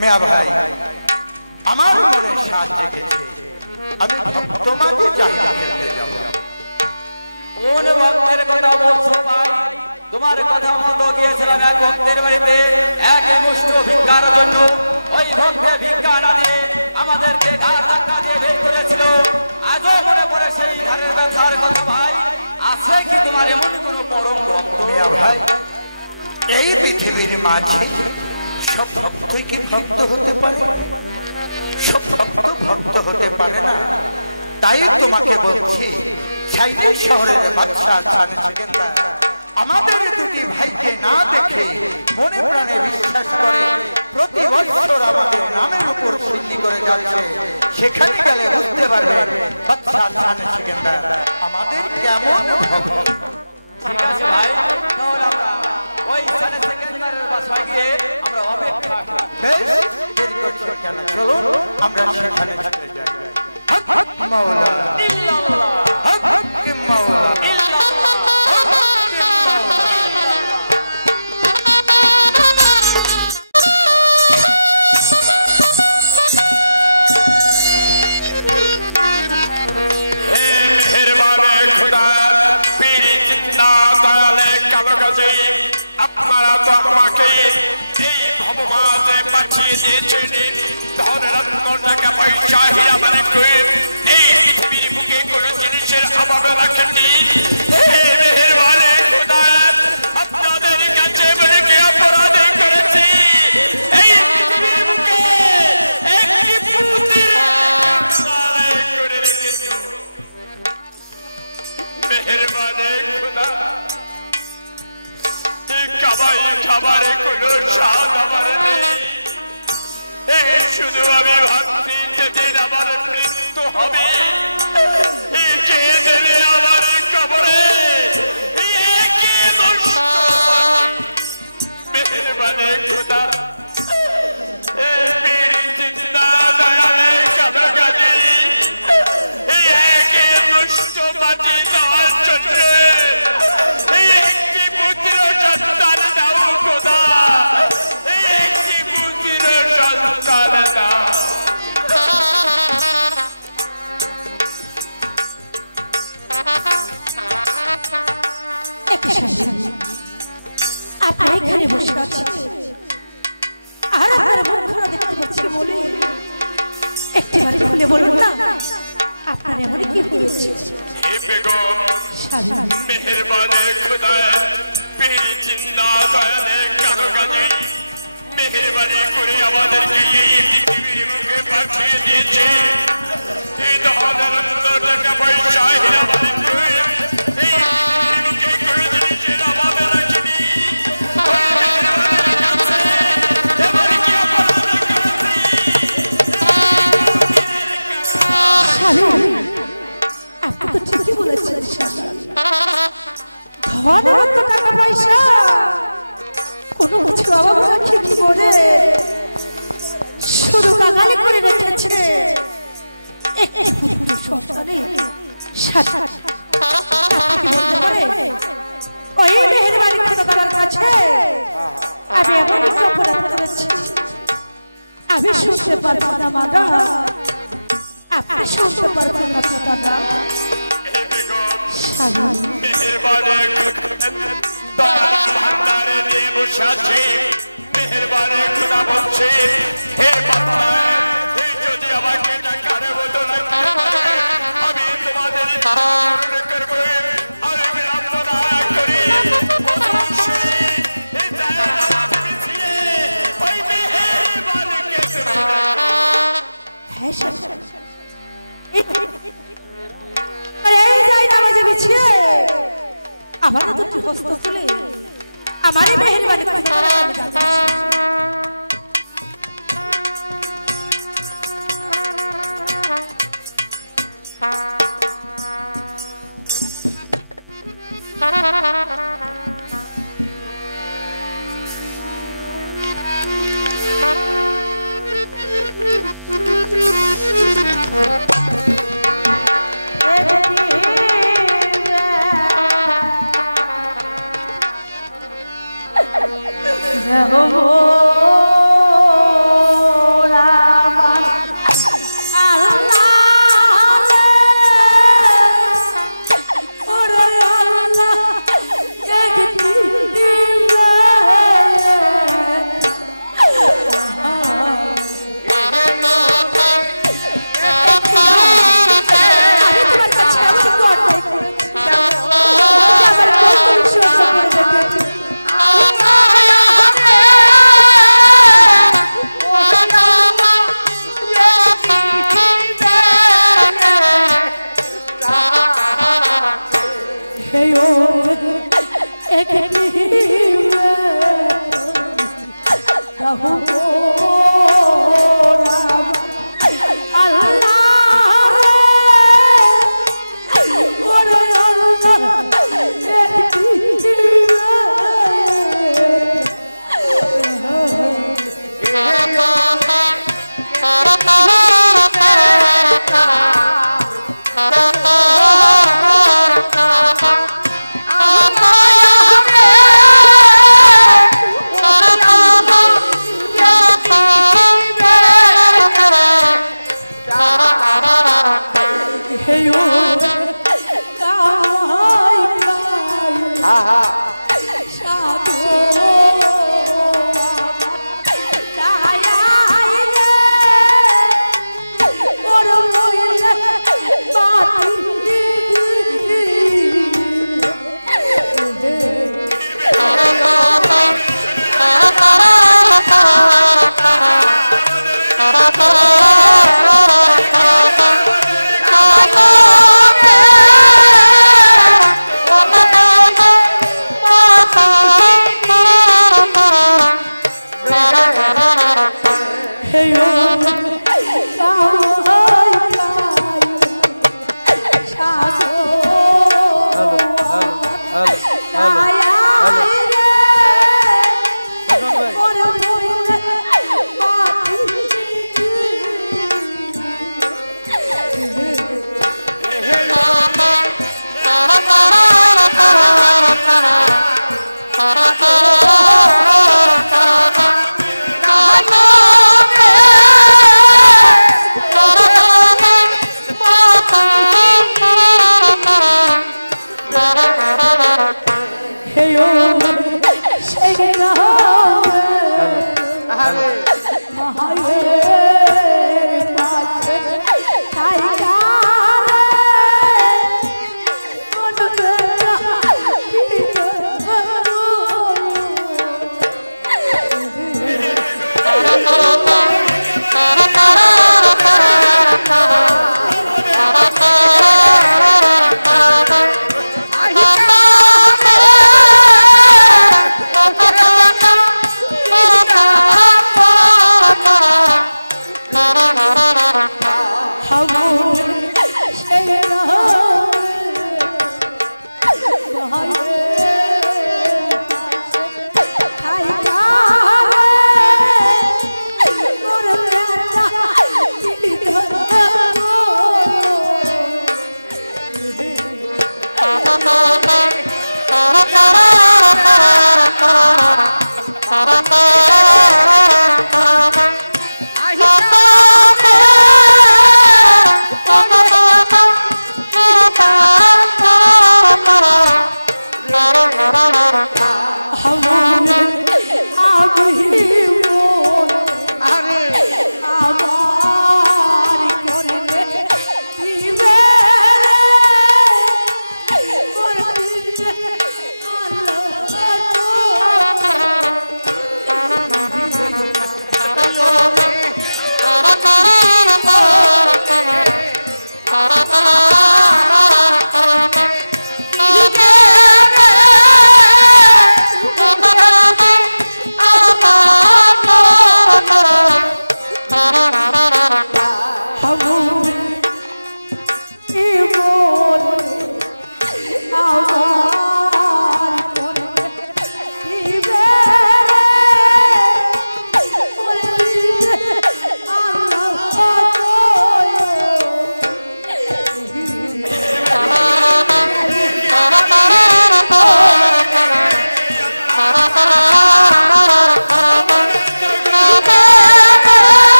মিয়া ভাই আমার মনে সাজ জেগেছে আমি তোমাকে জানিয়ে যাব কোন ভক্তের কথা বলছো ভাই তোমার কথা মতো গিয়েছিলাম এক ভক্তের বাড়িতে এক মুষ্ঠ ভিক্ষার জন্য ওই ভক্তের ভিক্ষা না দিয়ে আমাদেরকে ধারটা দিয়ে বের করেছিল আজও মনে পড়ে সেই ধারের ব্যবসার কথা ভাই আছে কি তোমার এমন কোন পরম ভক্ত মিয়া ভাই এই পৃথিবীর মাঝে সব ভক্তই কি ভক্ত হতে পারে সব ভক্ত হতে পারে না তাই তোমাকে বলছি সাইডের শহরের বাচ্চা আমাদের দুটি ভাইকে না দেখে মনে প্রাণে বিশ্বাস করে প্রতি বছর আমাদের নামের উপর খুশি করে যাচ্ছে সেখানে গেলে বুঝতে পারবে বাচ্চা আমাদের কেমন ভক্ত ঠিক আছে ভাই ওই সেকেন্ডারের বাসায় গিয়ে আমরা অপেক্ষা চলো আমরা সেখানে যাই হক হক মাওলা ইল্লাল্লাহ হক হক মাওলা আপনারা তো আমাকে এই ভগবানে বাঁচিয়ে দিয়েছেন ধন টাকা পয়সা হীরা মানিক এই পৃথিবীর বুকে কোনো জিনিসের অভাব রাখেননি আপনাদের কাছে বলে কি অপরাধ করেছি এই পৃথিবীর বুকে একটি পুত্রের করে রেখেছি মেহেরবানে খোদা খাবারে কোনো স্বাদ আমার নেই শুধু আমি ভাবছি যেদিন আমার মৃত্যু হবে আমার কবরে মেহেরবানে খোদা আপনার এখানে বসে আছে আর আর মুখরা দেখতে পাচ্ছি বলে একটিবার বলে বলবো না আপনার এমন কি হয়েছে হে বেগম মেহেরবানি খোদা পেরি জিন্দা জানে কারো কাজে মেহেরবানি করে আমাদেরকে এই পৃথিবীর মুখে পাঠিয়ে দিয়েছে এই দহাদার টাকা পয়সা টাকা পয়সা কোনো কিছু অভাব কি বলে শুধু বাঙালি করে রেখেছে ওই মেহেরবানি করে বাবার কাছে আমি এমন অপরাধ করেছি আমি শুনতে পারবো না মাদা আপনি শুনতে পারবেন না পিতাদা মেহেরবানি দয়াল ভান্ডারে নিয়ে বসে আছে মেহেরবানি খোদা বলছে হে বাবা যদি আমাকে টাকার বদলে আমি তোমাদের আর বিড়ম্বনা করি ওই মেহেরবানিকে আমার তো কষ্ট চলে আমারই মেহেরবানি করে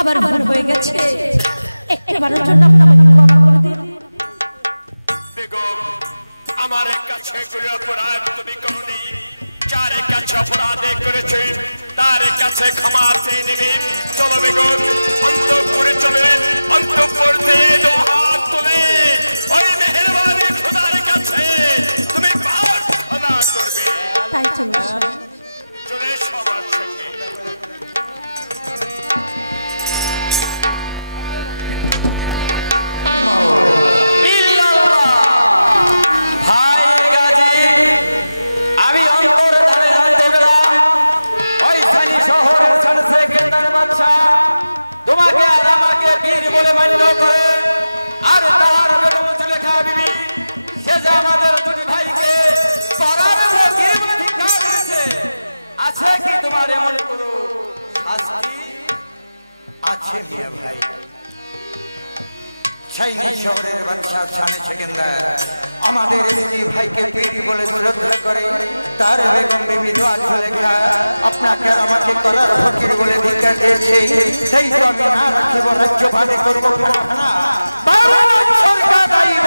আবার ভুল হয়ে গেছে একবারের জন্য আমাকে ক্ষমা করে দিন বেগম আমার কাছে করে অপরাধ তুমি করনি যার কাছে অপরাধ করেছে তার কাছে ক্ষমা চেয়ে নেবে চলো বেগম অন্তঃপুরে চলে অন্তঃপুর থেকে দু হাত তুলে ওই মেহেরবানি খোদার কাছে তুমি প্রার্থনা করবে তাই চলে চলে সবার সঙ্গে সেই শহরের বাদশা শানে সেকেন্দার আমাদের দিদি ভাইকে পেটি বলে শ্রদ্ধা করে তার বেগম বিবি দোয়া লেখা আপনাকে আমাকে করার ফকির বলে ধিক্কার দিয়েছে সেই তো আমি না রাখিব রাজ্যভাবে করবো না সরকার আইব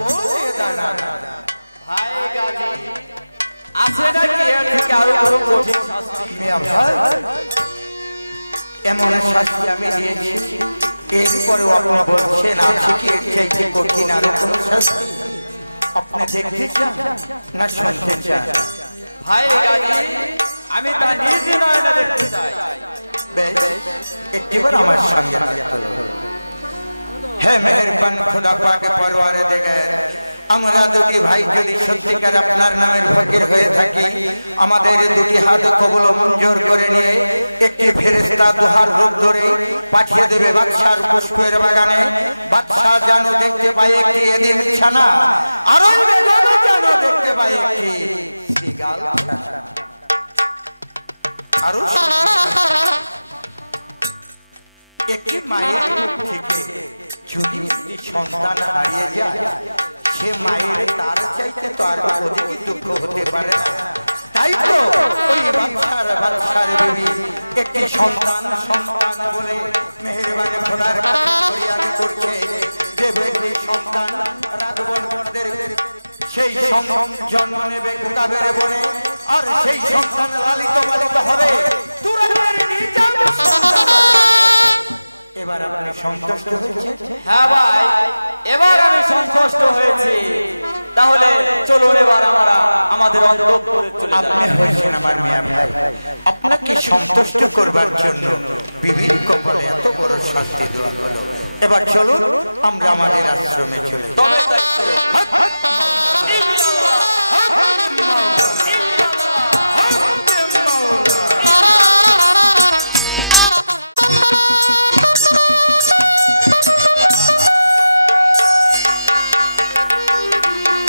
বলে দানা ভাই গাজী আছে নাকি এর থেকে আরো কঠিন শাস্তি মিয়া ভাই এমন শাস্তি আমি দিয়েছি এরপরেও আপনি বলছেন আছে কি এর চাইতে কঠিন আর কোনো শাস্তি আপনি দেখতে চান না শুনতে চান ভাই গাজী আমি তা নিজ নয়নে দেখতে চাই বেশ একটিবার আমার সঙ্গে আসতে হবে হে মেহেরবান খোদা পাক পরওয়ারে দেখে আমরা দুটি ভাই যদি সত্যিকার আপনার নামের ফকির হয়ে থাকি আমাদের দুটি হাত কবুল মঞ্জুর করে নিয়ে একটি ফেরেশতা দুহার রূপ ধরে পাঠিয়ে দেবে বাদশার পুষ্পের বাগানে বাদশা যেন দেখতে পায় একটি এদিন বিছানা আর ওই বেগম যেন দেখতে পায় একটি গাল আরো একটি মায়ের মুখ থেকে যদি সন্তান হারিয়ে যায় সে মায়ের তার চাইতে তো আর অধিক দুঃখ হতে পারে না তাই তো ওই বাদশার বিবি একটি সন্তান বলে মেহেরবানি খোদার ফরিয়াদ করছে যে ব্যক্তি সন্তান রাঘবন মন্দির সেই সন্তান জন্ম নেবে গোকাবের বনে আর সেই সন্তান লালিত পালিত হবে তুরাগের নির্যাতন এবার আপনি সন্তুষ্ট হয়েছে হ্যাঁ ভাই এবার আমি সন্তুষ্ট হয়েছি তাহলে চলুন এবার আমরা আমাদের অন্তঃপুরে চলে আপনি যাই হয়েছেন আমার মিয়া ভাই আপনাকে সন্তুষ্ট করবার জন্য বিবির কপালে এত বড় শাস্তি দেওয়া হলো এবার চলুন আমরা আমাদের আশ্রমে চলে যাই। তবে তাই চলো।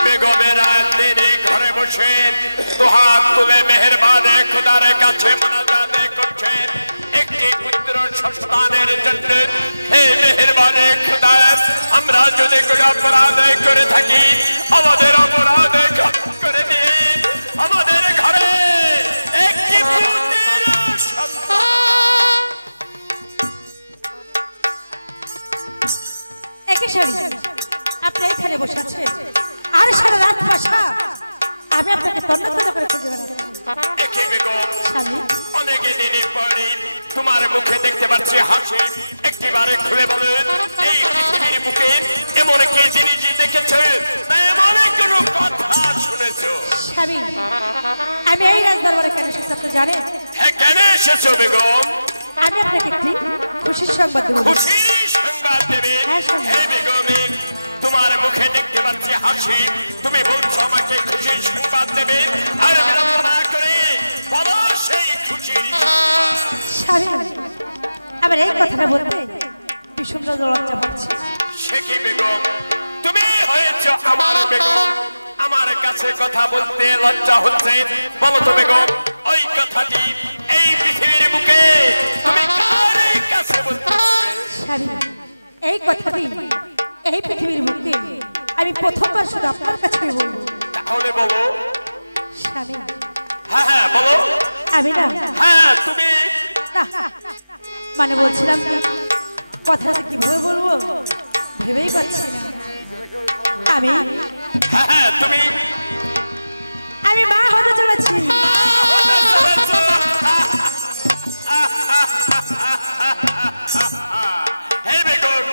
বেগমেরা তিনি ঘরে বসে দুহাত তুলে মেহেরবানে খোদার কাছে মোনাজাত করছেন একটি পুত্র সন্তানের জন্য হে মেহেরবানে খোদা আমরা যদি কোনো অপরাধ করে থাকি আমাদের অপরাধ ক্ষমা করে দিন আমাদের ঘরে একটি পুত্র সন্তান একে শাড়ি আপনি এখানে বসে আছেন আর সারা রাত বসা আমি আপনাকে তন্ন তন্ন করে খুঁজে বেড়াচ্ছি একে বেগম স্বামী অনেক দিনের পরে তোমার মুখে দেখতে পাচ্ছি হাসি একটিবারে খুলে বলেন এই পৃথিবীর বুকে এমন কি জিনিস দেখেছো না এমন কোনো কথা শুনেছো স্বামী আমি এই রাজ দরবারে কেন এসেছি আপনি জানেন হ্যাঁ কেন এসেছো বেগম আমি আপনাকে একটি খুশির সংবাদ দেবো খুশি সংবাদ দেবে হ্যাঁ, স্বামী। হে বেগম তোমার মুখে দেখতে পাচ্ছি হাসি তুমি বলছো আমাকে খুশি সংবাদ দেবে আর বিলম্ব না করে বলো সেই খুশির স্বামী আমার এই কথাটা বলতে ভীষণ লজ্জা পাচ্ছি সে কি বেগম তুমি হয়েছ আমার বেগম আমার কাছে কথা বলতে লজ্জা হচ্ছে বলো তো বেগম ওই কথাটি এই পৃথিবীর বুকে তুমি কার কাছে বলতে পারবে স্বামী এই কথাটি এই পৃথিবীর মুখে আমি প্রথমবার শুধু আপনার কাছে বলবো তাহলে বলো স্বামী হ্যাঁ হ্যাঁ বলো আমি না হ্যাঁ তুমি না, মানে বলছিলাম যে কথাটা কিভাবে বলবো ভেবেই পাচ্ছি না আমি হ্যাঁ হ্যাঁ তুমি আমি মা হতে চলেছি হে বেগম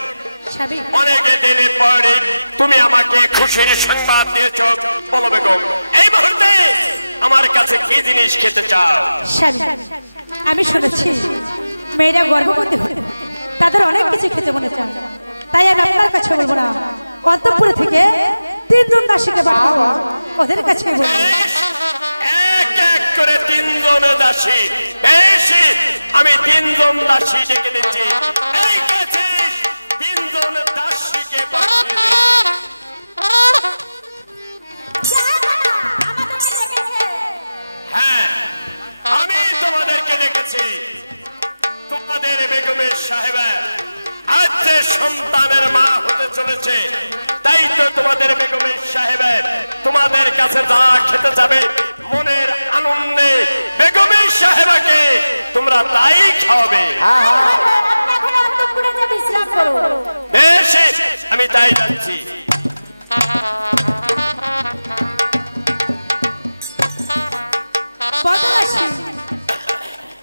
স্বামী অনেক দিন পরে তুমি আমাকে খুশির সংবাদ দিয়েছ বলো বেগম এই মুহূর্তে আমার কাছে কি জিনিস খেতে চাও স্বামী আমি শুনেছি মেয়েরা গর্ভবতী হয়ে তাদের অনেক কিছু খেতে মনে চায় তাই আমি আপনার কাছে বলবো না অন্তঃপুর থেকে 3 জন দাসীকে পাঠাবো ওদের কাছে বলবো এক এক করে 3 জন দাসী বেশি আমি 3 জন দাসী ডেকে দিচ্ছি এই কাছে 3 জন দাসীকে পাঠিয়ে দে হ্যাঁ আমি তোমাদেরকে ডেকেছি তোমাদের বেগমের সাহেবা আজ যে সন্তানের মা হতে চলেছে, তাই তো তোমাদের বেগমের সাহেবের তোমাদের কাছে যা খেতে যাবে মনের আনন্দে বেগমের সাহেবাকে তোমরা তাই খাওয়াবে। বেশ, আমি তাই যাচ্ছি।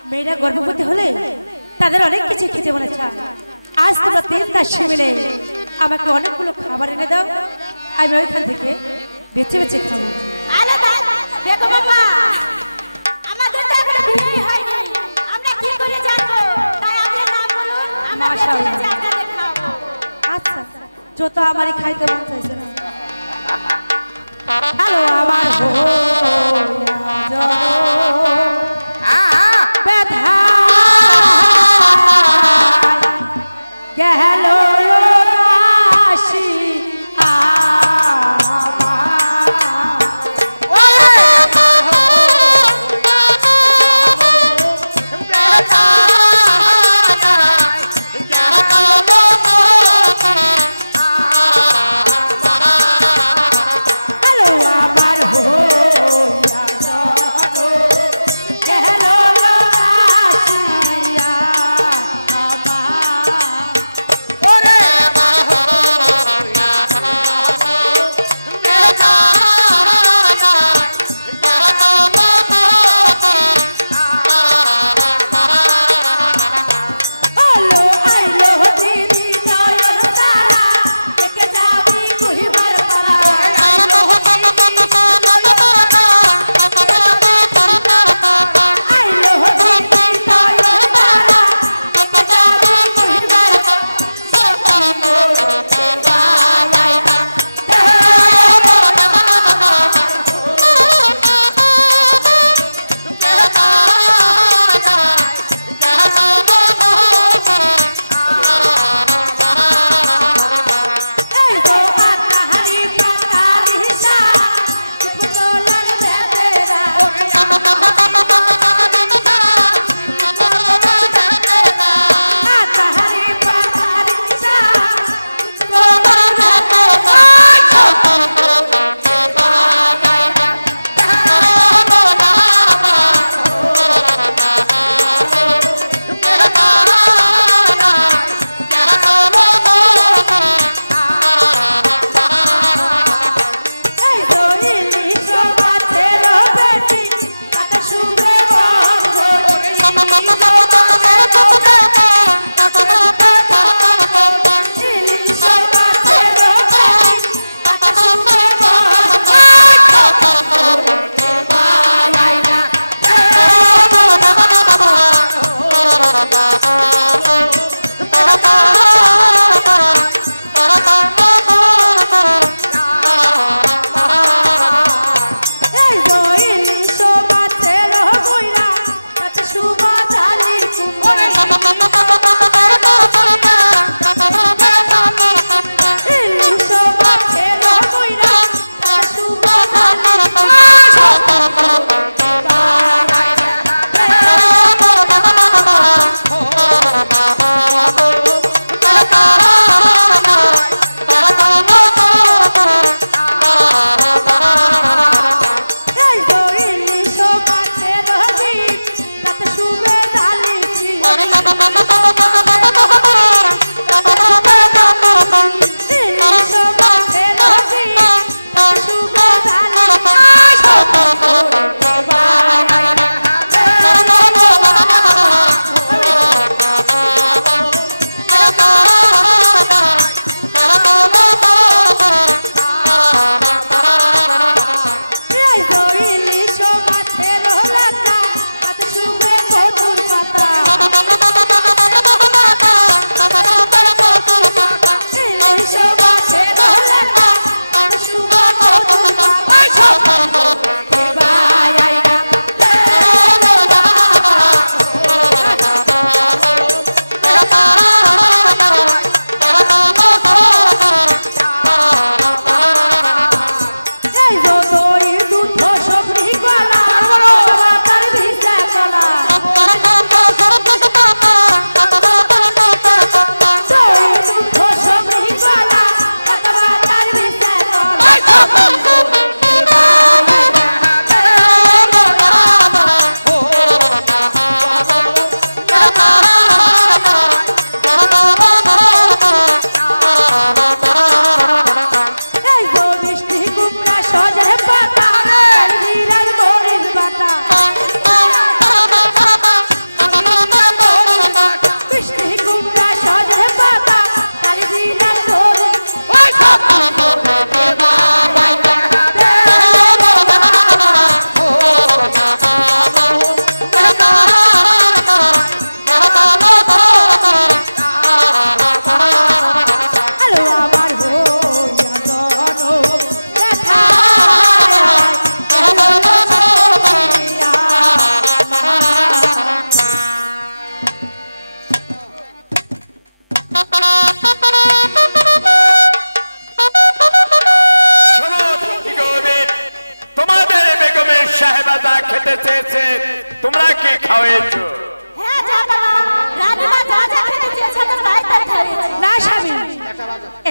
মেয়েরা গর্ভবতী হলে তাদের অনেক কিছু খেতে মনে চায়। আজ তোমরা 3 মিলে আমাকে অনেকগুলো খাবার এনে দাও, আমি ওইখান থেকে বেছে বেছে খাবো। আচ্ছা, যত আমারই খাইতে মন চাইছে না। হ্যালো, আমার ব্যথা গেল রাশি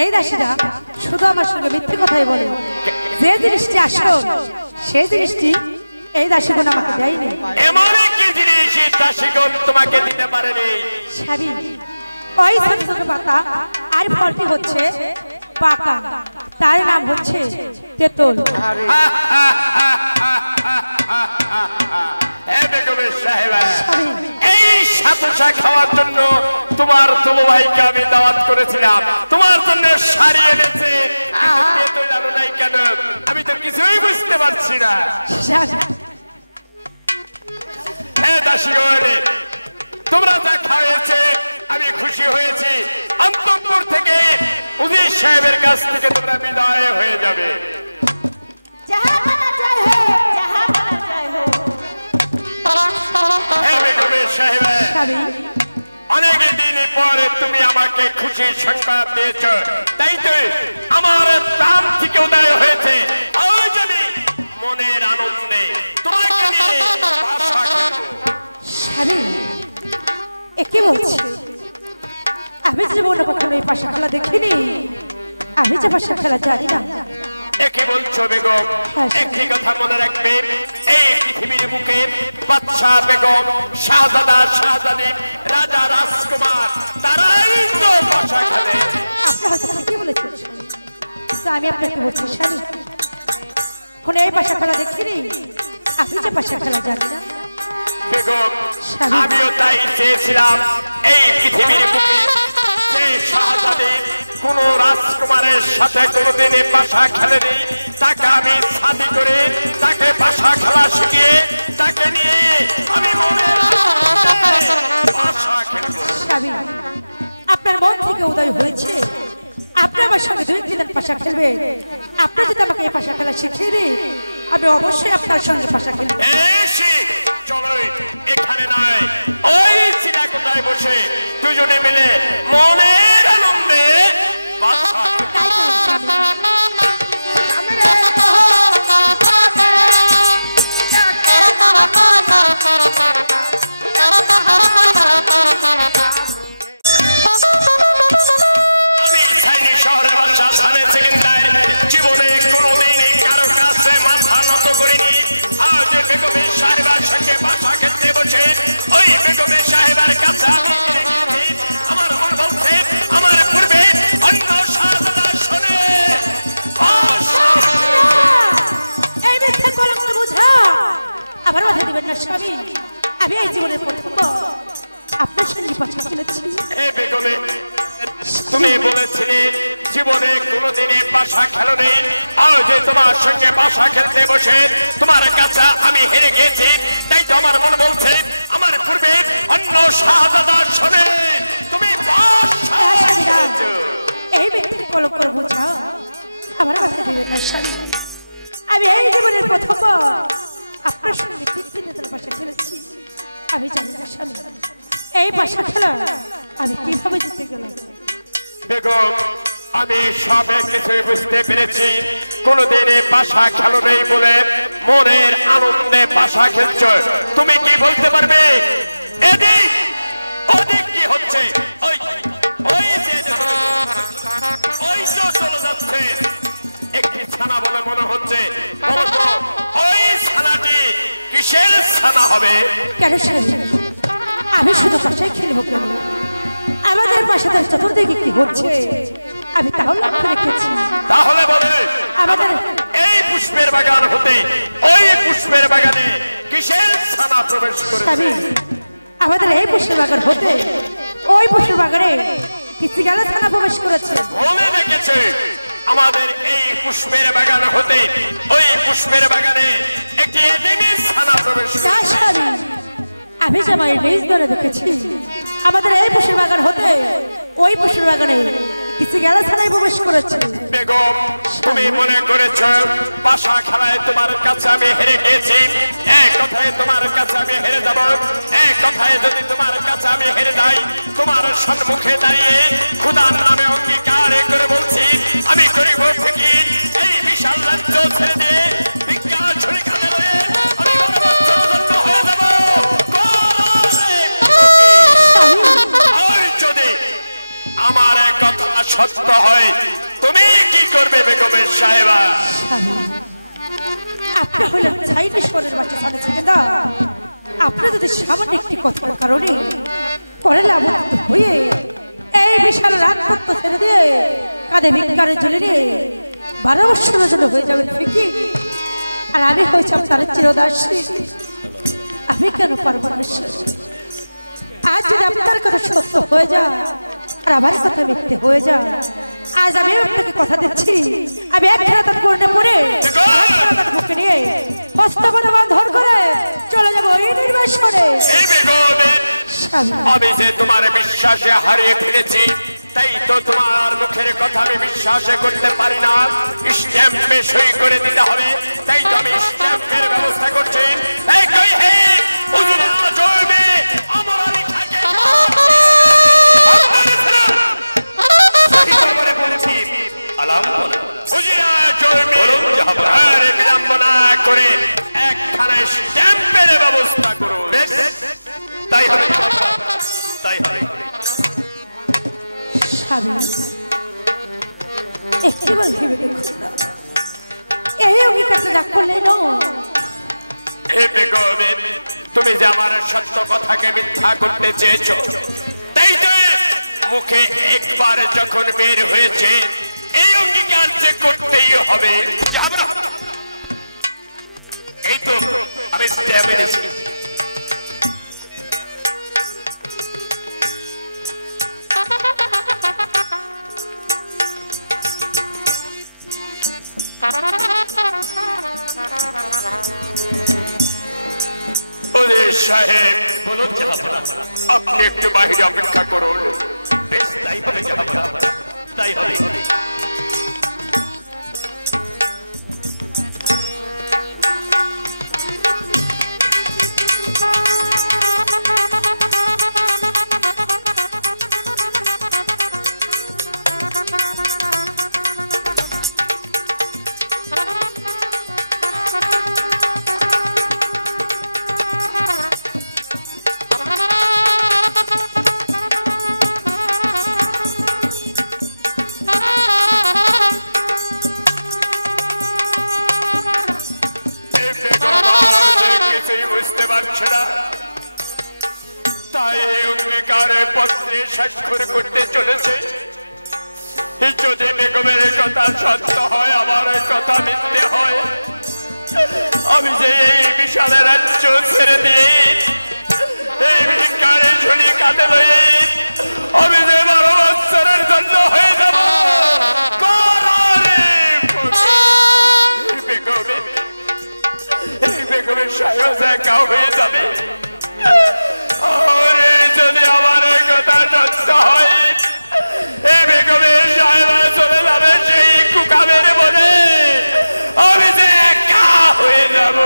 এই দাসীরা শুধু আমার সঙ্গে মিথ্যে কথাই বলে। যে জিনিসটি আসল সেই জিনিসটি এই দাসীগণ আমাকে দেয়নি। এমন কি জিনিস দাসীগণ তোমাকে দিতে পারেনি? স্বামী, ওই ছোট ছোট পাতা আর ফলটি হচ্ছে পাকা, তার নাম হচ্ছে তেঁতুল। এই সাতসা খাওয়ার জন্য তোমার দুলভাইকে আমি দাওয়াত করেছিলাম, তোমার জন্য শাড়ি এনেছে, তেঁতুল আনো নাই কেন? আমি তো কিছুই বুঝতে পারছি না। হ্যাঁ দাসীগণ, তোমরা যা খাওয়াইছে আমি খুশি হয়েছি। অন্তঃপুর থেকে উজির সাহেবের কাছ থেকে তোমরা বিদায় হয়ে যাবে। অনেক দিন পরে তুমি আমাকে খুশি সংবাদ দিয়েছ, তাই তো আমার প্রাণ থেকে উদয় হয়েছে। আজ আমি মনের আনন্দে তোমাকে নিয়ে বাসা স্বামী, একে বলছি আমি জীবনে কখনো এই পাশা খেলা দেখিনি, আমি যে পাশা খেলা জানি না। একে বলছো বেগম? একই কথা মনে রাখবে, এই পৃথিবীর বুকে বাদশা বেগম, শাহজাদা শাহজাদি, রাজা রাজকুমার তারাই তো পাশা খেলে। আপনি হয়তো ঠিকই বলেছেন, আমি আপনাকে বলছি স্বামী, কোনো এই পাশা খেলা দেখিনি, আমি যে পাশা খেলা জানি না। বেগম, আমিও তাই চেয়েছিলাম এই পৃথিবীর বুকে সেই শাহজাদি কোন রাজকুমারের সাথে কোনদিনে পাশা খেলেনি, তাকে আমি সাথী করে তাকে পাশা খেলা শিখিয়ে তাকে নিয়ে আমি মনের পাশা খেলব। স্বামী, আপনার মন থেকে উদয় হয়েছে আপনি আমার সঙ্গে 2 দিন পাশা খেলবে। আপনি যদি আমাকে এই পাশা খেলা শিখিয়ে দিন, আমি অবশ্যই আপনার সঙ্গে পাশা খেলব। চলো এখানে নয়, ওই চিনা কোথায় বসে দুজনে মিলে মনের আনন্দে জীবনে কোনোদিন কারো কাছে মাথা নত করিনি। আজ বেগমের সাহেবের সঙ্গে বাসা খেলতে বসে ওই বেগমের সাহেবের কাছে আমার মন বলছে আমার পূর্বে অন্য শাহজাদা শোনে। এই মিথ্যা কলঙ্ক বোঝা আবার বাধা দিবেন না স্বামী, আমি এই জীবনের প্রথমবার আপনার সঙ্গে পাশা খেলেছি। এই বেগমে তুমি বলেছিলে জীবনে কোনোদিনে পাশা খেলোনি, আজ তোমার সঙ্গে পাশা খেলতে বসে তোমার কাছে আমি হেরে গেছি, তাই তো আমার মন বলছে আমার পূর্বে অন্য শাহজাদা শোনে তুমি এই ব্যক্তি কলঙ্ক বোঝা আবার বাধা দিবেন না স্বামী, আমি এই জীবনের প্রথমবার আপনার সঙ্গে 3 দিনের পাশা খেলেছি। আমি জানি না স্বামী, এই পাশা খেলা আমি কিভাবে জিতে গেলাম। বেগম, আমি সব কিছুই বুঝতে পেরেছি। কোনদিনে পাশা খেলো নেই বলে মনের আনন্দে পাশা খেলছ। তুমি কি বলতে পারবে এদিক ওদিক কি হচ্ছে? ওই ওই যে ওই তো চলে যাচ্ছে একটি ছানা বলে মনে হচ্ছে। ওই ছানাটি কিসের ছানা হবে? কেন স্বামী, আমি শুধু পাশায় খেলবো কেন? আমাদের পাশে চতুর্দিকে কি হচ্ছে আমি তাহলে লক্ষ্য রেখেছি। তাহলে বলে আমাদের এই পুষ্পের বাগান হতে ওই পুষ্পের বাগানে কিসের ছানা প্রবেশ করেছে? স্বামী, আমাদের এই পুষ্পের বাগান হতে ওই পুষ্পের বাগানে কিছু গেলে ছানা প্রবেশ করেছে। মনে রেখেছে আমাদের এই পুষ্পের বাগান হতে ওই পুষ্পের বাগানে একটি এনিমির ছানা প্রবেশ করেছে। স্বামী, আমি যে আমার নিজ ধরে দেখেছি আমাদের এই পুষ্পের বাগান হতে ওই পুষ্পের বাগানে কিছু গেলে ছানায় প্রবেশ করেছে। বেগম, তুমি মনে করেছ পাশা খেলায় তোমার কাছে আমি হেরে গেছি, এক কথায় তোমার কাছে আমি হেরে যাব। এক কথায় যদি তোমার কাছে আমি হেরে যাই, তোমার সম্মুখে দাঁড়িয়ে খোদার নামে অঙ্গীকার করে বলছি আমি গরিব ফকির এই বিশাল রাজ্য ছেড়ে দিয়ে ভিক্ষা ছুরি খালে রয়ে আমি গর্বচ্ছন্ন হয়ে যাব। আর যদি আমার কথা সত্য হয় তুমি কি করবে বেগমের সাহেবা? আপনি হলেন চাইনিজের বাচ্চা জানেন না? আপনি যদি সামান্য একটি কথার কারণে করলে আমার হয়ে এই বিশাল রাজপত্র ছেড়ে দিয়ে কাঁধে ভিক্ষারে ঝুলে নিয়ে 12 বছরের জন্য হয়ে যাবেন ঠিকই। আর আমি হয়েছি আপনার চিরদাসী। আমি কেন পারবো না? আজ যদি আপনার কথা সত্য হয়ে যায় আর আমার কথা মিথ্যে হয়ে যায়, আজ আমি আপনাকে কথা দিচ্ছি, আমি এক খেলা তার করতে পড়ে মুখে নিয়ে হস্তবন্ধ ধর করে চলে যাবো এই নির্বাসনে। আমি যে তোমার বিশ্বাসে হারিয়ে ফেলেছি, তাই তো তোমার মুখের কথা আমি বিশ্বাসে করতে পারি না। স্ট্যাম্পে সই করে দিতে হবে, তাই তো আমি স্ট্যাম্পের ব্যবস্থা করছি। বিড়ম্বনা করে একখানা স্ট্যাম্পের ব্যবস্থা করো। তাই হবে, তাই হবে। একটিবার ভেবে দেখুন না, এই অঙ্গীকারটা রাগ করলে তুমি যে আমার সত্য কথাকে মিথ্যা করতে চেয়েছো, তাই তো মুখে একবার যখন বের হয়েছে এই অঙ্গীকার যে করতেই হবে। এই তো আমি সাহেব বলুন, আপনি একটু বাহিরে অপেক্ষা করুন। বেশ, তাই হবে, তাই হবে। স্বাক্ষর করতে চলেছে। যদি বেগমের কথা সত্য হয়, আমার কথা মিথ্যে হয়, আমি যে এই বিশাল রাজ্য ছেড়ে দিয়ে এই ভিক্ষারে ঝুলি কাঁধে লয়ে আমি যে 12 বছরের জন্য হয়ে যাব বেগমের সাহেব একা হয়ে যাবে। যদি আমার কথা সত্য হয়, এই বেগমের সাহেবা চলে যাবে সেই কুকাবের বলে, আমি যে একা হয়ে যাব।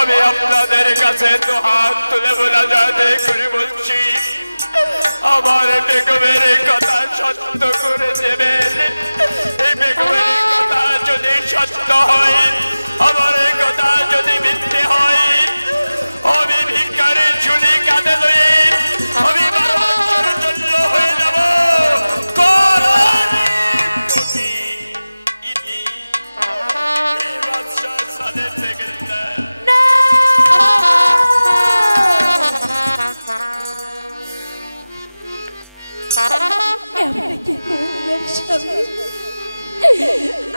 আমি আপনাদের কাছে দুহাত তুলে মোনাজাত করে বলছি, আমার বেগমের কথা সত্য করে দেবেন। এই বেগমের কথা যদি সত্য হয়, আমার কথা যদি মিথ্যে হয়, আমি ভিক্ষারে ঝুলি কাঁধে লয়ে আমি 12 বছরের জন্য হয়ে যাব।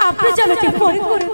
আপনি যাবে পরে করে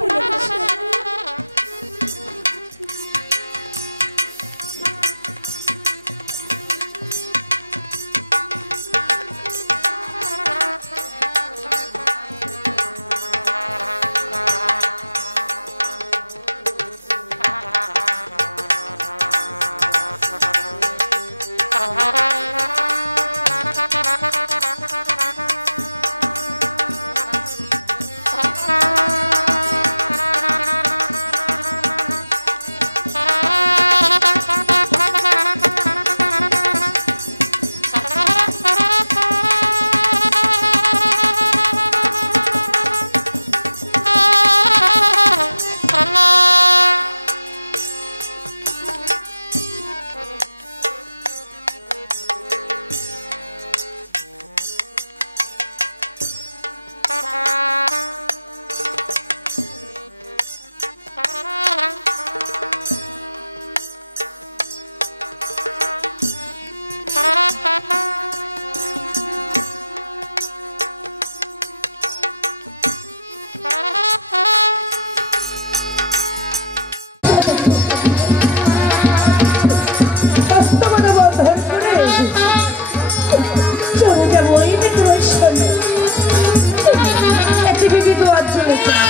চলে যাও।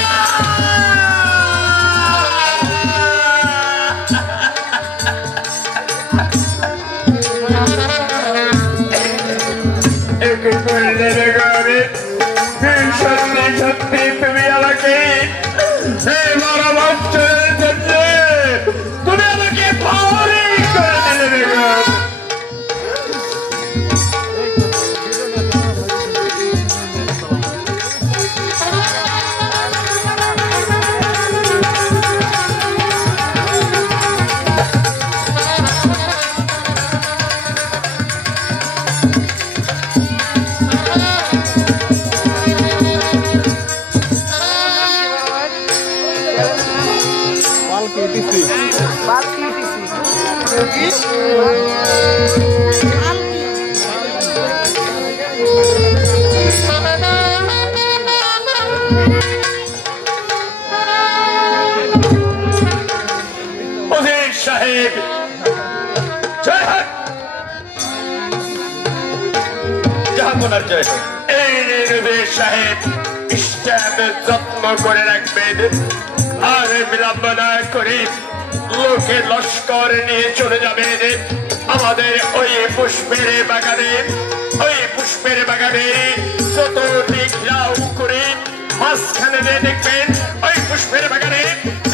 সত্যি সত্যি তুমি আমাকে তুমি আমাকে পাওয়ারি করে দিলে। সাহেব জয় হোক, জাহাপনার জয় হোক। এই নিরুদের সাহেব ইসলামের যত্ন করে রাখবেন আর বিলম্ব না করে লোকে লস্কর নিয়ে চলে যাবেন আমাদের ওই পুষ্পের বাগানে। ওই পুষ্পের বাগানে চতুর্দিক ঘেরাও করে মাঝখানে দেখবেন ওই পুষ্পের বাগানে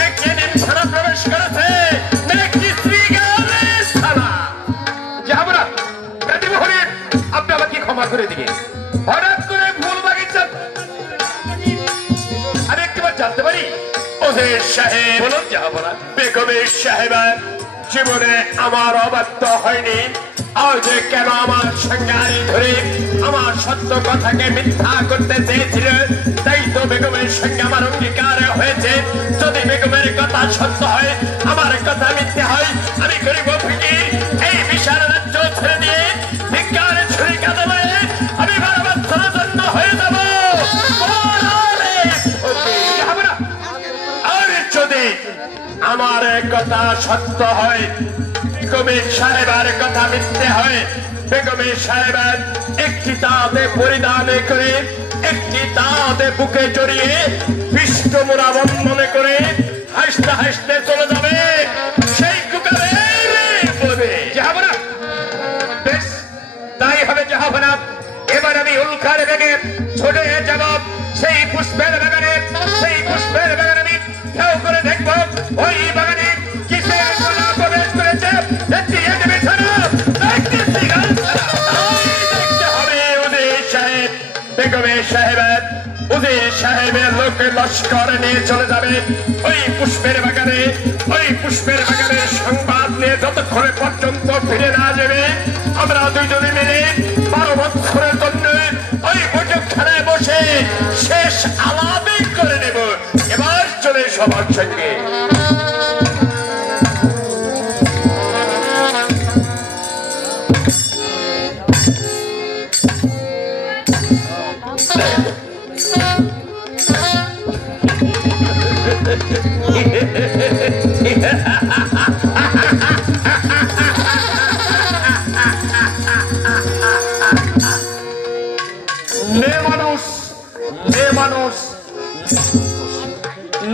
একটি নিমছানা প্রবেশ করেছে। আপনি আমাকে ক্ষমা করে দিবেন, হঠাৎ করে ফুল বাগিচা আমি একটিবার জানতে পারি? ওদের সাহেব বলুন যাবনা। বেগমের সাহেবা জীবনে আমার অবাধ্য হয়নি, আজ কেন আমার সঙ্গে ধরে আমার সত্য কথাকে মিথ্যা করতে চেয়েছিল? তাই তো বেগমের সঙ্গে আমার অঙ্গীকার হয়েছে, যদি বেগমের কথা সত্য হয় আমার কথা মিথ্যে হয় আমি করিব ফিকির এই বিশাল রাজ্য ছেড়ে দিয়ে ভিক্ষার ছুরি কাঁধে লয়ে আমি 12 বছরের জন্য হয়ে যাব। আর যদি আমার কথা সত্য হয় বেগমের সাহেবের কথা মিথ্যে হয়, বেগমের সাহেবের একটি তাঁতে পরিধান করে একটি তাঁতে বুকে জড়িয়ে বিষ্ণুমুরা বন্ধনে করে হাসতে হাসতে চলে যাবে সেই কুকারে বলবে যাহাবনা। বেশ তাই হবে যাহাবনা। এবার আমি উল্কার বেগে ছুটে যাব সেই পুষ্পের বাগানে। সেই পুষ্পের বাগানে আমি খেয়াল করে দেখব ওই বাগানে কিসে প্রবেশ করেছে। দেখতে হবে উজির সাহেব বেগমের সাহেবের উজির সাহেবের লোকে লস্কর নিয়ে চলে যাবে ওই পুষ্পের বাগানে। ওই পুষ্পের বাগানের সংবাদ নিয়ে যতক্ষণে পর্যন্ত ফিরে না যাবে আমরা দুইজনে মিলে 12 বছরের জন্য ওই বৈঠকখানায় বসে শেষ আলাপই করে নেব। এবার চলে সবার সঙ্গে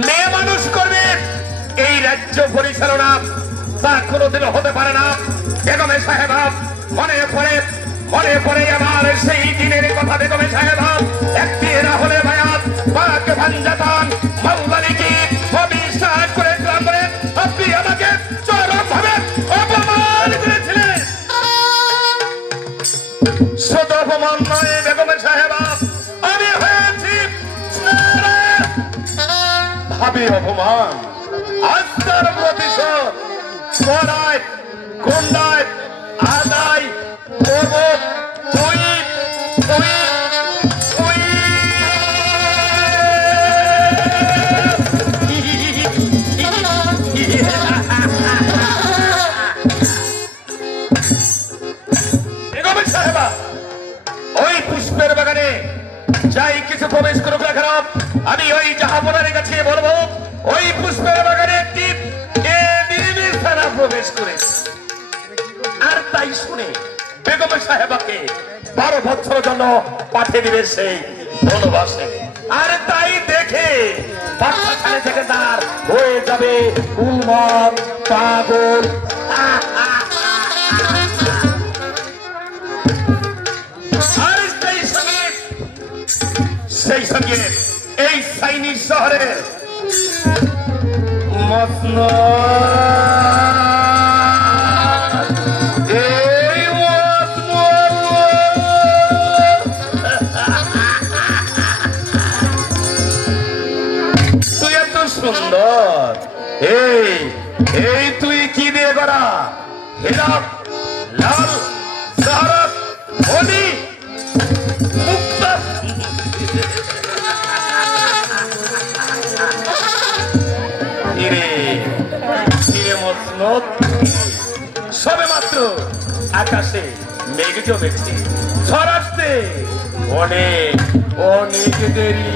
মেয়ে মানুষ করবে এই রাজ্য পরিচালনা, তা কোনোদিন হতে পারে না। বেগমে সাহেব মনে পড়ে আমার সেই দিনের কথা। বেগমে সাহেব একটি না হলে বায়াত পাক ভাঞ্জাতান মাওলানিকে অবিশ্বাস করে আপনি আমাকে চরম ভাবে অপমান করেছিলেন। শুধু অপমান নয় বেগমে সাহেব, আমি হয়েছি ভাবি অপমান। আস্থার প্রতিশোধ করায় গুন্ডায় আদায় করব। ওই পুষ্পের বাগানে যাই কিছু প্রবেশ করুক না কেন আমি ওই জাহাপনার কাছে বলবো ওই পুষ্পের বাগানে একটি প্রবেশ করেছে। আর তাই শুনে বেগম সাহেবাকে 12 বছরের জন্য পাঠিয়ে দিবে সেই বনবাসে। আর তাই দেখে গেছে বাচ্চা ছেলে থেকে তার হয়ে যাবে উন্মাদ পাগল। আর সেই সঙ্গে এই চাইনিজ শহরের তুই এত সুন্দর, এই তুই কি দিয়ে করা হীরক লাল শহরত মনি মুক্তা সবে মাত্র আকাশে মেঘ জমেছে, ঝড় আসতে অনেক অনেক দেরি।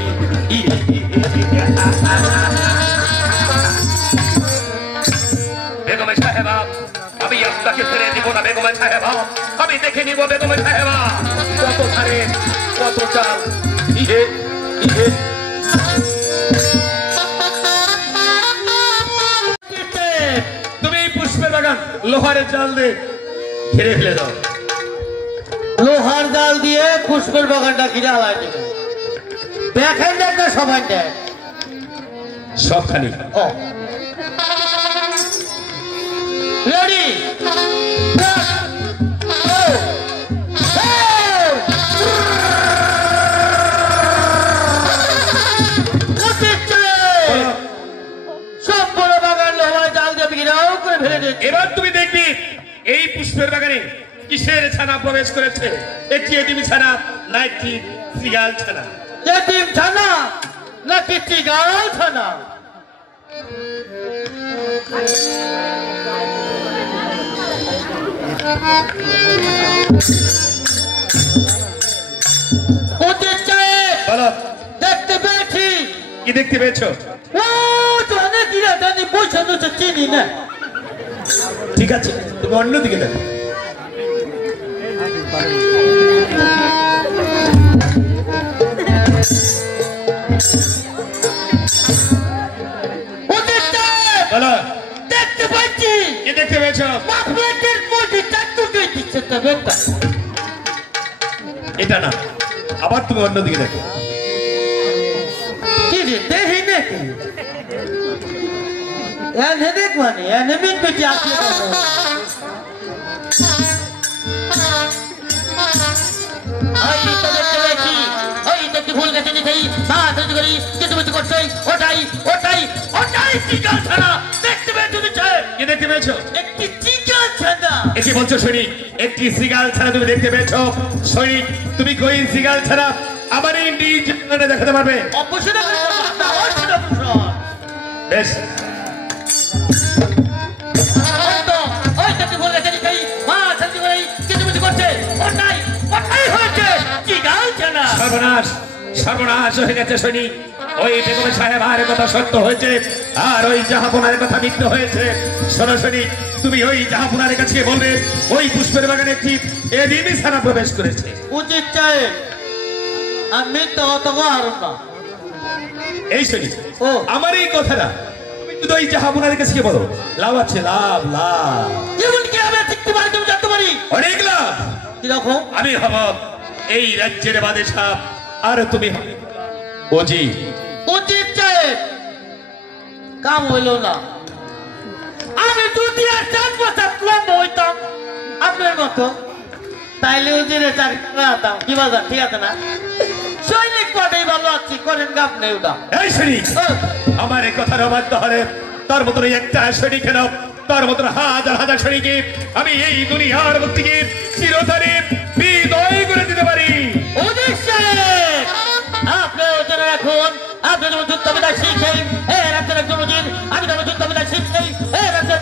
বেগম সাহেবা, আমি আপনাকে ছেড়ে দিব না বেগম সাহেবা, আমি দেখে নিব বেগম সাহেবা কত ধারে কত চাল। তুমি পুষ্পের বাগান লোহারের জাল দিয়ে ঘিরে ফেলে দাও। লোহার জাল দিয়ে পুষ্পের বাগানটা ঘিরে হালাই দেবে। দেখেন দেখ না সবাই দেখ সবখানি রেডি। সব বড় বাগান লোহার জাল দিয়ে ঘিরাও করে ফেলে দিচ্ছে। এবার তুমি দেখবি এই পুষ্পের বাগানে কিসের ছানা প্রবেশ করেছে, একটি এদিমি ছানা না একটি শ্রীগাল ছানা। এতিম ছানা নাকি শ্রীগাল ছানা? দেখতে পেয়েছি। কি দেখতে পেয়েছো? ও জানে কি না জানি বসানো চিনি না। ঠিক আছে, তুমি অন্যদিকে দেখো। দেখতে পাচ্ছি। কি দেখতে পেয়েছো? এটা না, আবার তুমি অন্যদিকে দেখো। কি রে দেখি নাকি এনে দেখ মানে এনে মিট পেটি আসলে ভুল গেছে দেখি মা ধৈর্য করি কিছু কিছু করছে। ওটাই ওটাই ওটাই চিকাল ছানা দেখতে পেয়েছো? কি দেখতে পেয়েছো? একটি চিকাল ছানা। এটি বলছো সৈনিক, একটি শ্রীগাল ছানা তুমি দেখতে পেয়েছো? সৈনিক, তুমি কই শ্রীগাল ছানা আমার এই নিজ জীবনে দেখাতে পারবে? অবশ্যই দেখাতে পারবো, অবশ্যই অবশ্যই। বেশ, ওই দেখি ভুল গেছে দেখি মা ধৈর্য করি কিছু কিছু করছে। ওটাই ওটাই হয়েছে চিকাল ছানা। সর্বনাশ সর্বনাশ হয়ে গেছে সৈনিক। ওই বেগম সাহেবার কথা সত্য হয়েছে আর ওই জাহাপনার কথা মিথ্যা হয়েছে। শোনো সৈনিক, তুমি ওই জাহাপনার কাছে বলবে ওই পুষ্পের বাগানে একটি এদিমি ছানা প্রবেশ করেছে। উচিত চাই আমি তো অত আর না। এই সৈনিক, ও আমার এই কথাটা তুমি ওই জাহাপনার কাছে বলো। লাভ আছে, লাভ লাভ। যেমন কি আমি দেখতে পারি, তুমি জানতে পারি অনেক লাভ। কিরকম? আমি হব এই রাজ্যের বাদশা আর তুমি ওজি। উচিত চাই কাম হইল না। আমি যদি আর 4 বছর লম্বা হইতাম আপনার মতো, তাইলে উজিরে চাকরি করতাম। কি বাজার ঠিক আছে না? সৈনিক পদেই ভালো আছি, করেন গাপ নেই ওটা। এই সৈনিক, আমার এই কথার অবাধ্য হলে তার মতন একটা সৈনিক কেন, তার মতন হাজার হাজার সৈনিক আমি এই দুনিয়ার মুক্তিকে চিরতরে বিদায় করে দিতে পারি। আপনি জেনে রাখুন, আপনি যেমন যুদ্ধবিদ্যা শিখেন এই রাজ্যের একজন উজির, আমি যেমন যুদ্ধবিদ্যা শিখেই এই রাজ্যের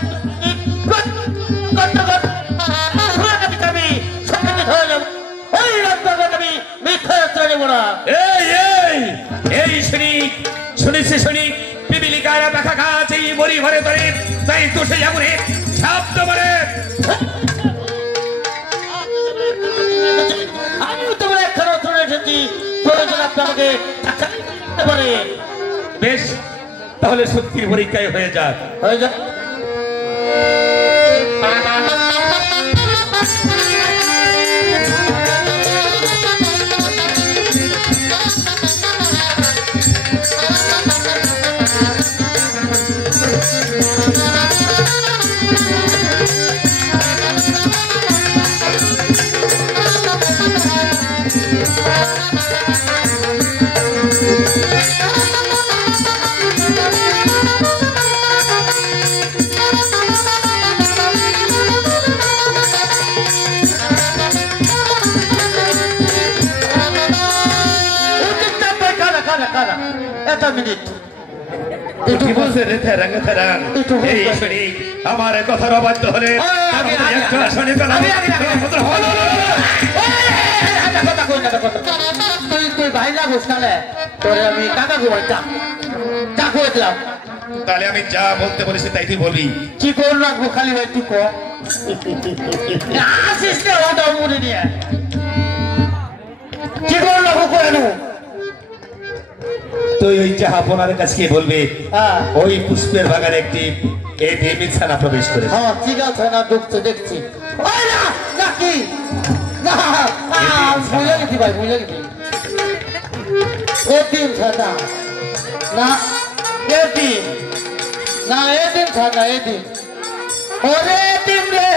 ওই রাজ্য আমি মিথ্যা নেব না। এই সৈনিক শুনেছি, সৈনিক পিপিলিকারা দেখা গাছ এই বড়ি ঘরে ধরে তাই তো সেই আগুনে শব্দ বলে। আমি তোমরা একখানা উত্তর এসেছি, প্রয়োজন আপনি আমাকে পারে বেশ, তাহলে সত্যির পরীক্ষায় হয়ে যাক। হয়ে যাক। আমার কথার অবাধ্য হলে তুই ভাই না ঘোষ না তোরে আমি কাকা ঘুমাইতাম চা করে দিলাম। তাহলে আমি যা বলতে বলেছি তাই তুই বলবি। কি করে রাখবো খালি ভাই তুই কো আসিস না ওটা মুড়ি নিয়ে কি করে রাখবো কেন? তুই ওই জাহাপনার কাছে গিয়ে বলবি ওই পুষ্পের বাগানে একটি এই দেবী ছানা প্রবেশ করে। হ্যাঁ ঠিক আছে না ঢুকছে দেখছি। ওই না নাকি না ভুলে গেছি ভাই ভুলে গেছি। এদিন ছানা না এদিন না এদিন ছানা এদিন ওরে এদিন রে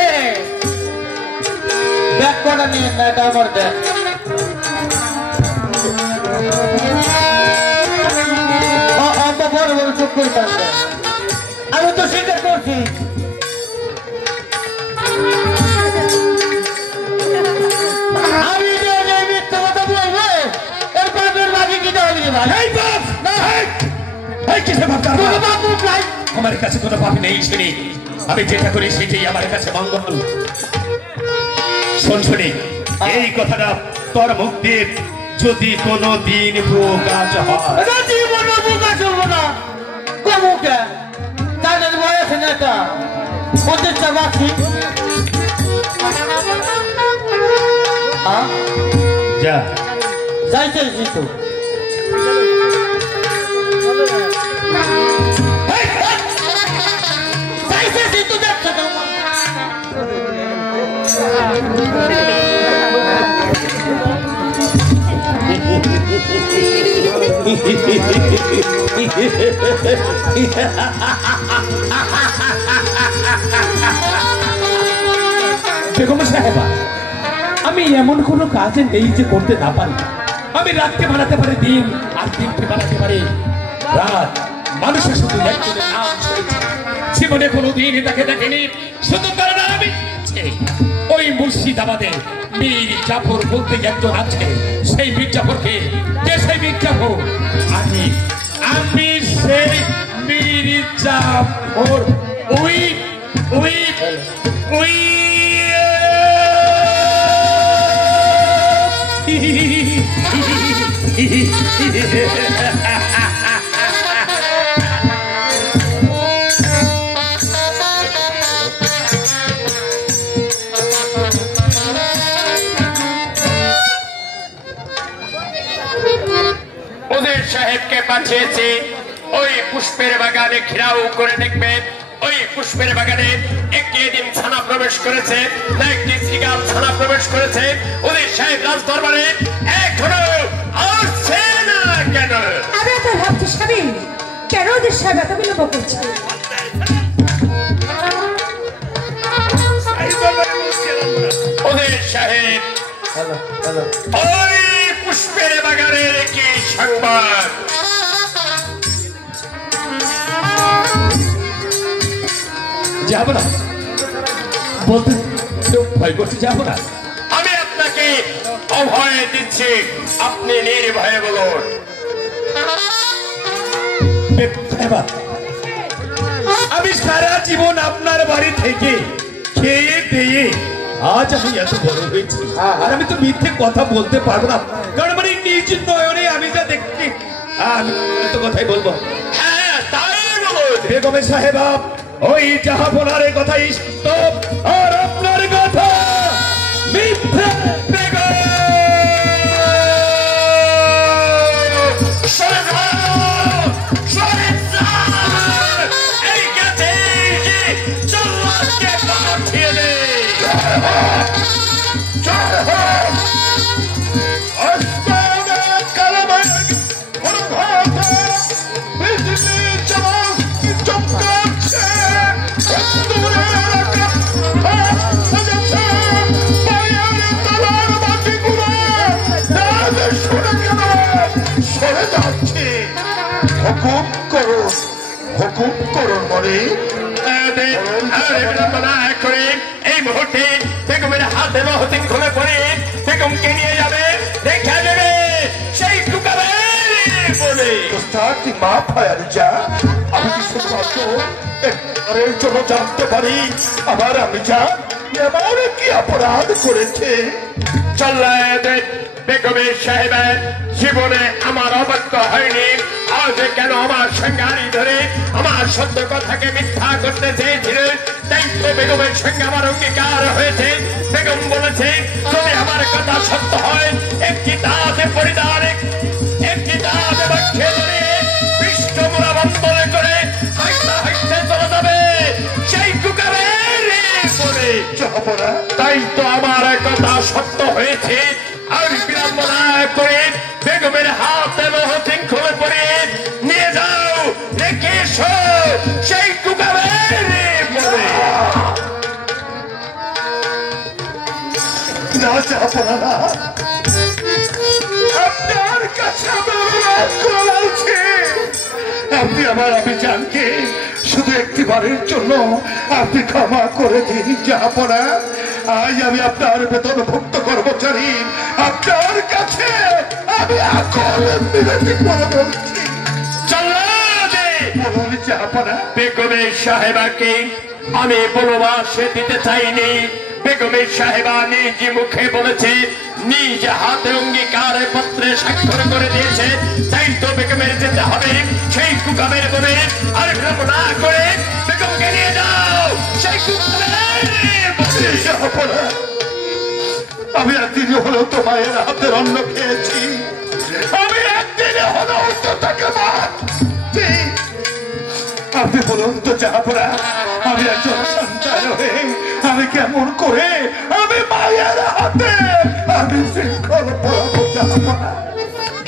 ব্যাগ করা নিয়ে না এটা আমার ব্যাগ। বড় বড় চোখ করে টানবে আমি তো স্বীকার করছি। আমি মিথ্যা কথা বলবো এর বাপের বাকি কি হবে রে ভাই? আমার কাছে কোনো পাপি নেই শুনি, আমি যেটা করি সেটাই আমার কাছে মঙ্গল। শোন শুনি, এই কথাটা তোর মুখ দিয়ে যদি কোনো দিন প্রকাশ হয় জীবনে প্রকাশ হবো না কমুকে তাদের বয়স নেতা ওদের চাবাচ্ছি যা যাইতেছি তো যাইতেছি তো দেখছো তো বেগম সাহেবা, আমি এমন কোনো কাজে নেই যে করতে না পারি। আমি রাতকে বানাতে পারি দিন, আর দিনকে বানাতে পারি রাত। মানুষের শুধু একজনের নাম শুনেছি, জীবনে কোনোদিন তাকে দেখেনি। শুধু কারণ আমি ওই মুর্শিদাবাদে মীর জাফর বলতে একজন আছে। সেই মীর জাফরকে কে? সেই মীর জাফর আমি সেই মীর জাফর ওই ওই ওই ওদের সাহেবকে পাঠিয়েছি ওই পুষ্পের বাগানে ঘেরাও করে দেখবে ওই পুষ্পের বাগানে একটি এদিন ছানা প্রবেশ করেছে না একটি শ্রীগাল ছানা প্রবেশ করেছে। ওদের সাহেব রাজ দরবারে এখনো আসছে না কেন? আমি তো ভাবছি স্বামী কেন ওদের সাহেব এত বিলম্ব করছে। ওদের সাহেব ওই পুষ্পের বাগানের কি সংবাদ? যাবো না বলতে ভয় করছি, যাবো না। আমি আপনাকে অভয় দিচ্ছি, আপনি নির্ভয়ে বলুন। আমি সারা জীবন আপনার বাড়ি থেকে খেয়ে দিয়ে আজ আমি এত বড় হয়েছি, আর আমি তো মিথ্যে কথা বলতে পারবো না, কারণ মানে নিজ নয়নে আমি যা দেখছি আমি তো কথাই বলবো। হ্যাঁ তাই বলুন। বেগমের সাহেবা, ওই জাহাপনার কথাই সত্য আর আপনার কথা মিথ্যে। বেগম সরে যাচ্ছে। হুকুম করুন, হুকুম করুন মনে করে এই মুহূর্তে বেগমের হাতে মহতিন খুলে পড়ে বেগমকে নিয়ে যাবে, দেখে নেবে সেই টুকাবে বলে। মা ফায়ার যা, আমি কি শুধুমাত্র একবারের জন্য জানতে পারি আমার আমি জান এমন কি অপরাধ করেছে? চল্লাদের বেগমের সাহেবের জীবনে আমার অবাধ্য হয়নি, আজ কেন আমার সঙ্গারি ধরে আমার সত্য কথাকে মিথ্যা করতে চেয়েছিল? তাই তো বেগমের সঙ্গে আমার অঙ্গীকার হয়েছে। বেগম বলেছে যদি আমার কথা সত্য হয় একটি দাঁত পরিধান, একটি দাঁত বাক্যে ধরে পৃষ্ঠমূলা বন্ধনে করে হাসতে হাসতে চলে যাবে সেই টুকাবে বলে। তাই তো আমার কথা সত্য হয়েছে। আর বিড়ম্বনা করে বেগমের হাতে মহতিন খুলে পড়ে নিয়ে যাও, রেখে এসো সেই টুকাবে বলে। না যাবো না, আপনার কাছে আপনি আমার অভিযানকে শুধু একটিবারের জন্য আপনি ক্ষমা করে দিন। যাবো না, আজ আমি আপনার বেতনভুক্ত কর্মচারী, আপনার কাছে আমি আকল বিনতি করে বলছি বেগমের সাহেবাকে আমি বনবাসে দিতে চাইনি। বেগমের সাহেবা নিজ মুখে বলেছে, নিজ হাতে অঙ্গীকার পত্রে স্বাক্ষর করে দিয়েছে, তাই তো বেগমের যেতে হবে সেই কুকাবের বনে। আর ভ্রম না করে বেগমকে নিয়ে যাও সেই কুকাবের। আমি একদিন হলো তো মায়ের হাতের অন্ন খেয়েছি, আমি একদিনে হলো তো তাকে মারছি। আপনি বলুন তো যাবরা, আমি একজন সন্তান হয়ে আমি কেমন করে আমি মায়ের হাতে আমি শৃঙ্খল পড়াবো? যাবরা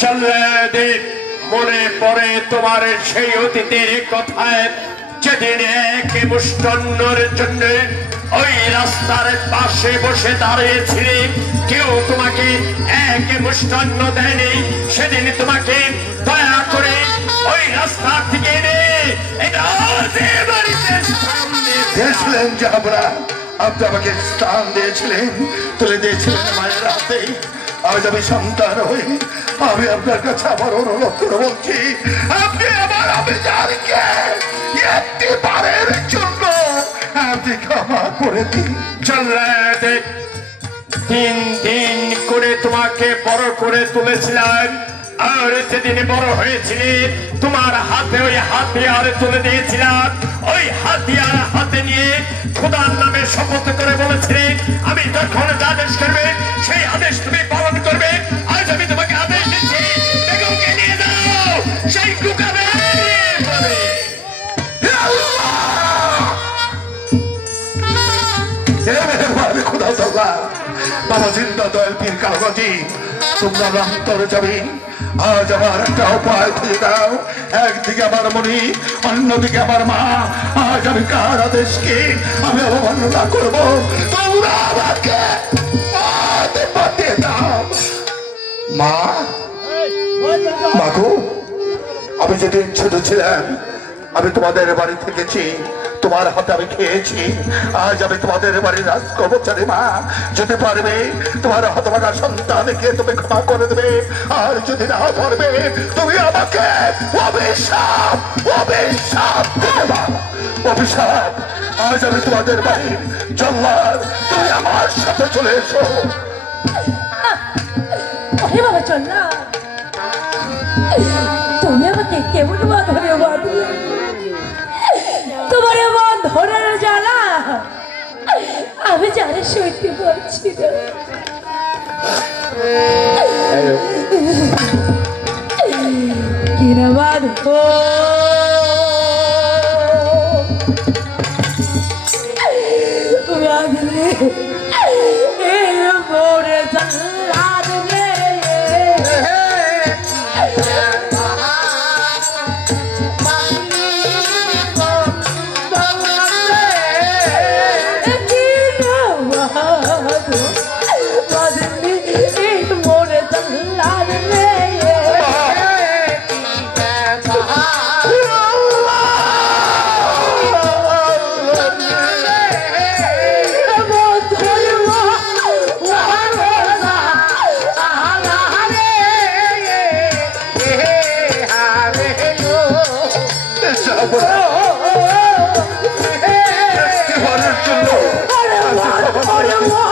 চল্লাদের মনে পড়ে তোমার সেই অতীতের কথায়, যেদিন এক মুষ্টান্নের জন্য ওই রাস্তার পাশে বসে দাঁড়িয়েছিলে, কেউ তোমাকে এক মুষ্টান্ন দেয়নি। সেদিন তোমাকে দয়া করে ওই রাস্তা থেকে দিয়েছিলেন যাবরা, আপনি আমাকে স্থান দিয়েছিলেন, তুলে দিয়েছিলেন মায়ের হাতে। আজ আমি সন্তান হই, আমি আপনার কাছে আবার অনুরোধ করে বলছি, আপনি আমার অভিযানকে একটিবারের জন্য আপনি ক্ষমা করে দিন। চল্লাতে 3 দিন করে তোমাকে বড় করে তুলেছিলেন, আর যেদিন বড় হয়েছিলে তোমার হাতে ওই হাতিয়ার তুলে দিয়েছিলাম। ওই হাতিয়ার হাতে নিয়ে খোদার নামে শপথ করে বলেছিলে আমি যখন আদেশ করবে সেই আদেশ তুমি পালন করবে। আজ আমি তোমাকে আদেশ দিচ্ছি, বেগমকে নিয়ে যাও সেই কুকাবে বলে। খোদা তোলা বাবা জিন্দা দয়াল পীর কালগজি, তোমরা অন্তরে যাবে। আজ আমার একটা উপায় খুঁজে দাও, একদিকে আমার মনি, অন্যদিকে আমার মা। আজ আমি কার আদেশকে আমি অবমাননা করবো? তোমরা আমাকে পাঠিয়ে দাও। মা, মাগো, আমি যেদিন ছোট ছিলাম আমি তোমাদের বাড়ি থেকেছি, তোমার হাতে আমি খেয়েছি। আজ আমি তোমাদের বাড়ির রাজকর্মচারী মা, যদি পারবে তোমার হতভাগা সন্তানকে তুমি ক্ষমা করে দেবে, আর যদি না পারবে তুমি আমাকে অভিশাপ অভিশাপ দেবে। অভিশাপ, আজ আমি তোমাদের বাড়ির জল্লাদ, তুমি আমার সাথে চলে এসো। বাবা চল্লা, তুমি আমাকে কেমন বাঁধনে বাঁধলে? তোমার এমন ধরার জ্বালা আমি জানি সইতে পারছি না। কিনা বাঁধবো বাঁধলে মোরে জাল্লাদ রে, একটিবারের জন্য তুমি আমাকে ক্ষমা করে দিও মা।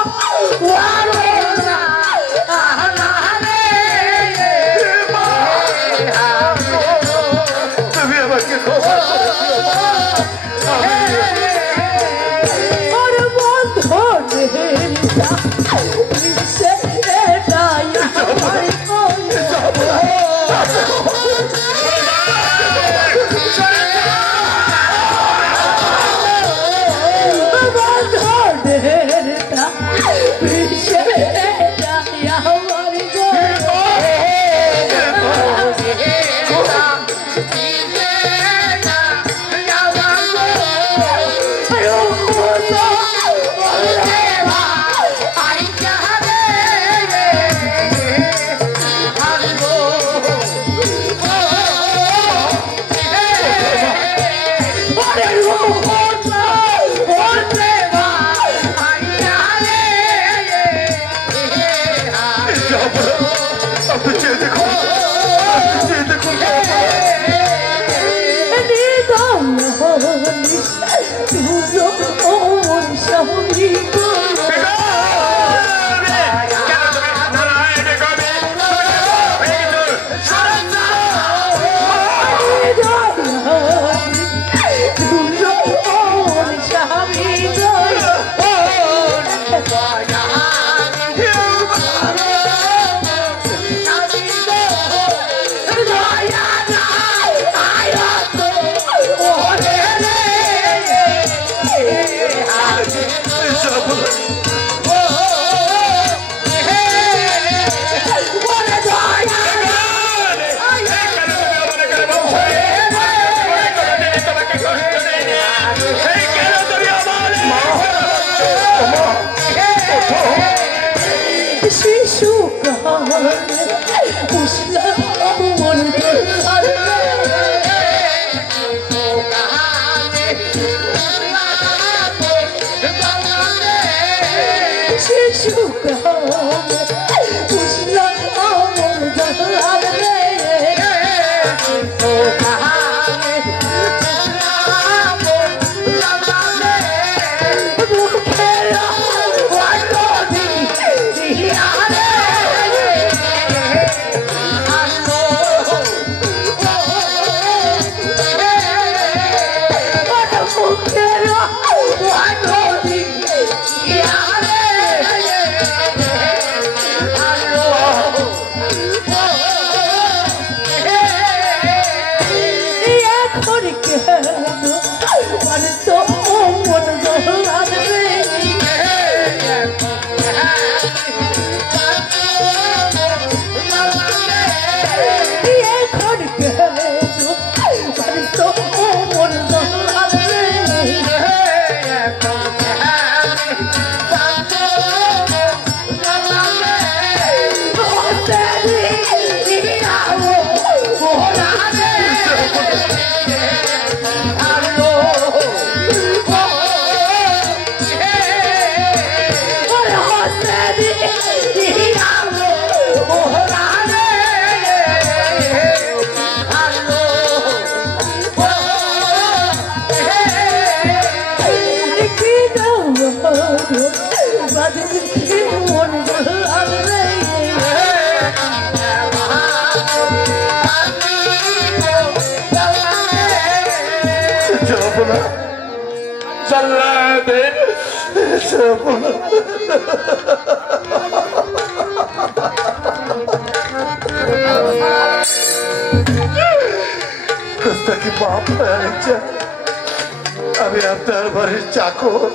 আমি আপনার বাড়ির চাকর,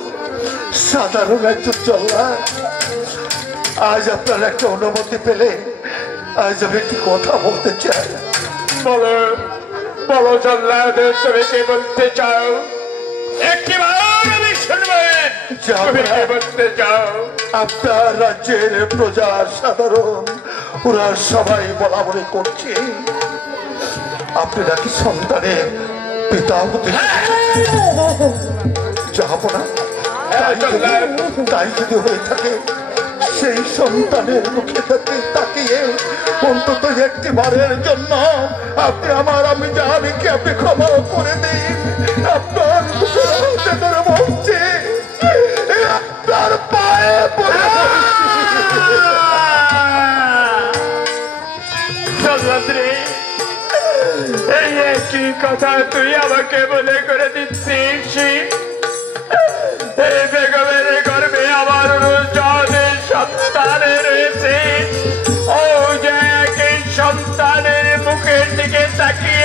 সাধারণ একজন জল্লাদ। আজ আপনার একটা অনুমতি পেলে আজ আমি একটি কথা বলতে চাই। বলো বলো জল্লাদ, তুমি কি বলতে চাও? একটিবার আমি শুনবো, তুমি কি বলতে চাও? আপনার রাজ্যের প্রজা সাধারণ ওরা সবাই বলা বলে করছে আপনি নাকি সন্তানের পিতা হতে যাবো না। তাই যদি হয়ে থাকে সেই সন্তানের মুখে তাকিয়ে অন্তত একটি বারের জন্য আপনি আমার আম্মিকে আপনি ক্ষমা করে দিন। আপনার মুখে হাতে ধরে বলছি, আপনার পায়ে পড়ে এই একই কথা তুই আমাকে বলে করে দিচ্ছিস। এই বেগমের গর্ভে আমার রোজানের সন্তানে রয়েছে। ও যে একই সন্তানের মুখের দিকে তাকিয়ে